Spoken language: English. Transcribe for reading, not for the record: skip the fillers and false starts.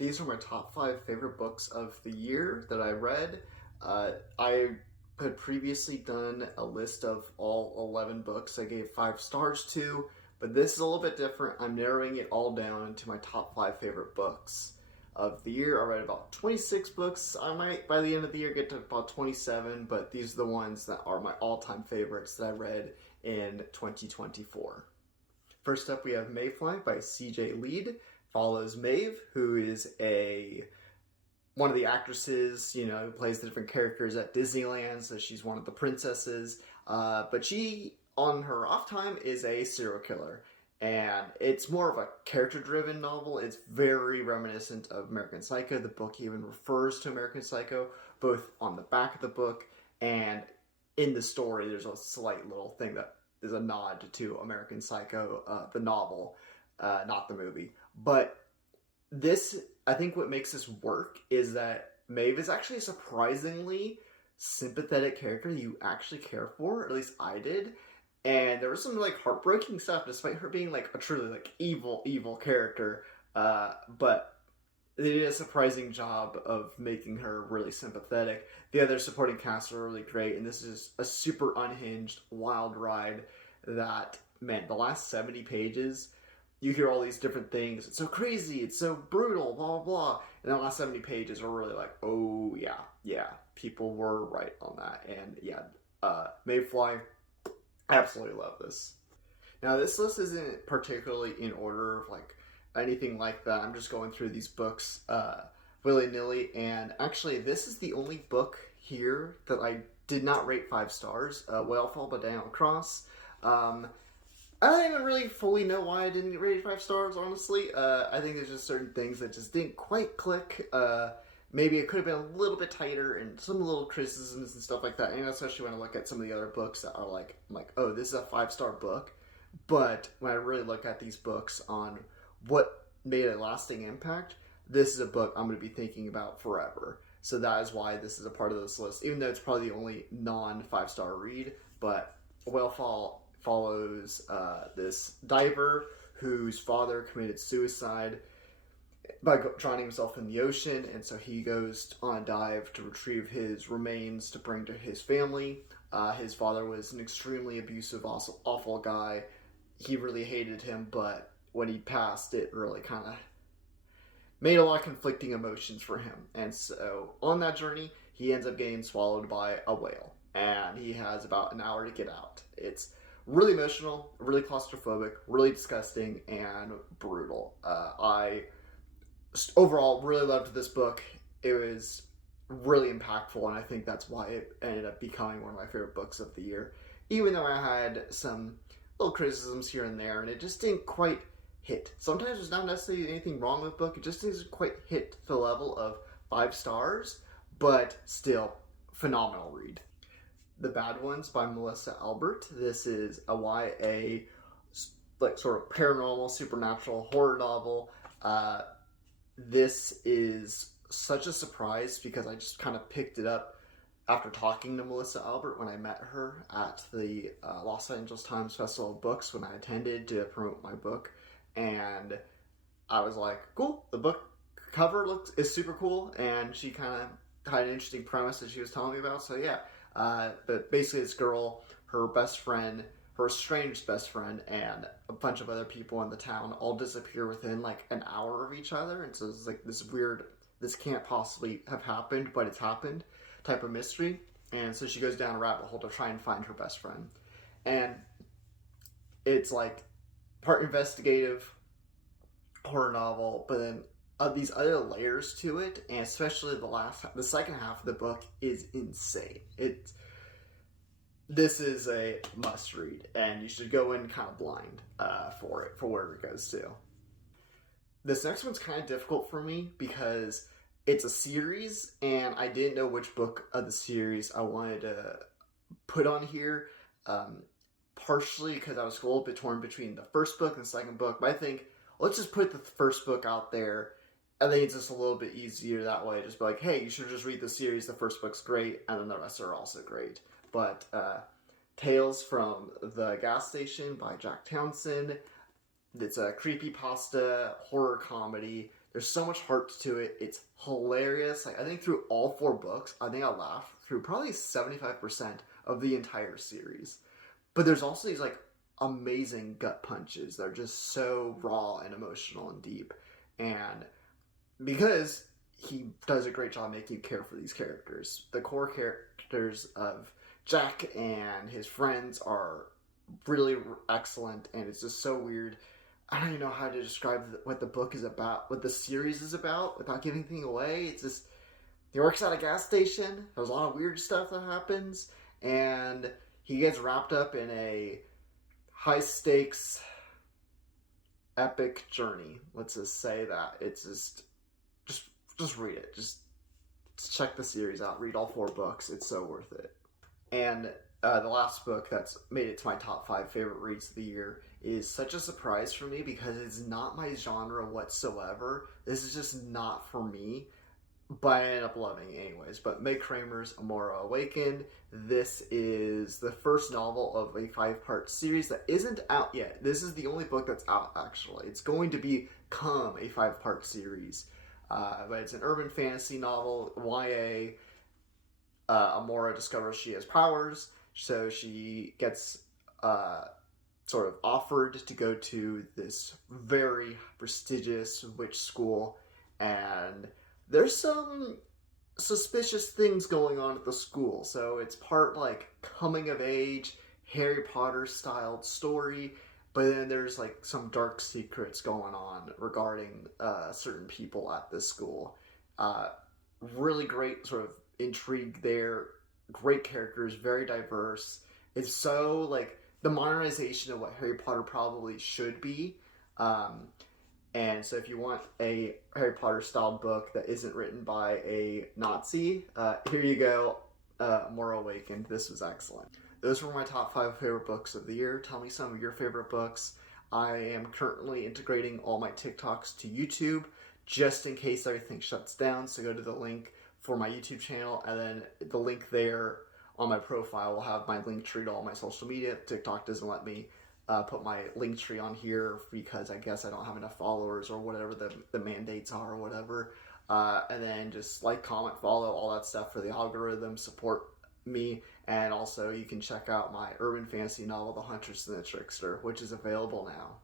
These are my top 5 favorite books of the year that I read. I had previously done a list of all 11 books I gave 5 stars to, but this is a little bit different. I'm narrowing it all down to my top 5 favorite books of the year. I read about 26 books. I might, by the end of the year, get to about 27, but these are the ones that are my all-time favorites that I read in 2024. First up, we have Mayfly by C.J. Leede. Follows Maeve, who is one of the actresses, who plays the different characters at Disneyland. So she's one of the princesses. But she, on her off time, is a serial killer. And it's more of a character-driven novel. It's very reminiscent of American Psycho. The book even refers to American Psycho, both on the back of the book and in the story. There's a slight little thing that is a nod to American Psycho, the novel, not the movie. But this, I think what makes this work is that Maeve is actually a surprisingly sympathetic character you actually care for, or at least I did. And there was some heartbreaking stuff, despite her being a truly evil character. But they did a surprising job of making her really sympathetic. The other supporting cast are really great, and this is a super unhinged, wild ride that, man, the last 70 pages, you hear all these different things. It's so crazy, it's so brutal, blah, blah, blah. And the last 70 pages are really oh, yeah, people were right on that. And yeah, Mayfly, absolutely love this. Now, this list isn't particularly in order of anything like that. I'm just going through these books willy-nilly, and actually this is the only book here that I did not rate 5 stars. Whalefall by Daniel Cross. I don't even really fully know why I didn't rate it 5 stars, honestly. I think there's just certain things that just didn't quite click. Maybe it could have been a little bit tighter, and some little criticisms and stuff like that. And especially when I look at some of the other books that are I'm like, oh, this is a 5-star book. But when I really look at these books on what made a lasting impact, this is a book I'm going to be thinking about forever. So that is why this is a part of this list, even though it's probably the only non-5-star read. But Whalefall follows this diver whose father committed suicide by drowning himself in the ocean, and so he goes on a dive to retrieve his remains to bring to his family. His father was an extremely abusive, awful guy. He really hated him, but when he passed, it really kind of made a lot of conflicting emotions for him. And so on that journey, he ends up getting swallowed by a whale, and he has about an hour to get out. It's really emotional, really claustrophobic, really disgusting, and brutal. I overall really loved this book. It was really impactful, and I think that's why it ended up becoming one of my favorite books of the year. Even though I had some little criticisms here and there, and it just didn't quite hit. Sometimes there's not necessarily anything wrong with the book, it just doesn't quite hit the level of 5 stars, but still, phenomenal read. The Bad Ones by Melissa Albert. This is a YA, sort of paranormal, supernatural horror novel. This is such a surprise because I just kind of picked it up after talking to Melissa Albert when I met her at the Los Angeles Times Festival of Books when I attended to promote my book. And I was like, cool, the book cover is super cool, and she kind of had an interesting premise that she was telling me about, so yeah. But basically this girl, her best friend, her estranged best friend, and a bunch of other people in the town all disappear within an hour of each other, and so it's this weird, this can't possibly have happened, but it's happened type of mystery. And so she goes down a rabbit hole to try and find her best friend. And it's part investigative horror novel, but then these other layers to it, and especially the second half of the book is insane. This is a must read, and you should go in kind of blind for where it goes to. This next one's kind of difficult for me because it's a series, and I didn't know which book of the series I wanted to put on here. Partially because I was a little bit torn between the first book and the second book, but I think let's just put the first book out there. I think it's just a little bit easier that way. Just be like, hey, you should just read the series. The first book's great, and then the rest are also great. But Tales from the Gas Station by Jack Townsend. It's a creepypasta horror comedy There's so much heart to it. It's hilarious. Like, I think through all 4 books, I think I laughed through probably 75% of the entire series. But there's also these like amazing gut punches that are just so raw and emotional and deep. And because he does a great job making you care for these characters, the core characters of Jack and his friends are really excellent, and it's just so weird. I don't even know how to describe what the book is about, what the series is about, without giving anything away. It's just he works at a gas station. There's a lot of weird stuff that happens, and he gets wrapped up in a high stakes, epic journey. Let's just say that it's just read it. Just check the series out. Read all 4 books. It's so worth it. And the last book that's made it to my top 5 favorite reads of the year is such a surprise for me because it's not my genre whatsoever. This is just not for me, but I ended up loving it anyways. But Meg Kramer's Amora Awakened. This is the first novel of a 5-part series that isn't out yet. This is the only book that's out, actually. It's going to become a 5-part series. But it's an urban fantasy novel, YA. Amora discovers she has powers, so she gets sort of offered to go to this very prestigious witch school, and there's some suspicious things going on at the school. So it's part like coming of age, Harry Potter styled story, but then there's like some dark secrets going on regarding certain people at this school. Really great sort of intrigue there. Great characters, very diverse. It's so like the modernization of what Harry Potter probably should be. And so if you want a Harry Potter style book that isn't written by a Nazi, here you go. More Awakened. This was excellent. Those were my top 5 favorite books of the year. Tell me some of your favorite books. I am currently integrating all my TikToks to YouTube just in case everything shuts down. So go to the link for my YouTube channel, and then the link there on my profile will have my link tree to all my social media. TikTok doesn't let me put my link tree on here because I guess I don't have enough followers or whatever the mandates are or whatever. And then just like, comment, follow, all that stuff for the algorithm, support me. And also you can check out my urban fantasy novel, The Huntress and the Trickster, which is available now.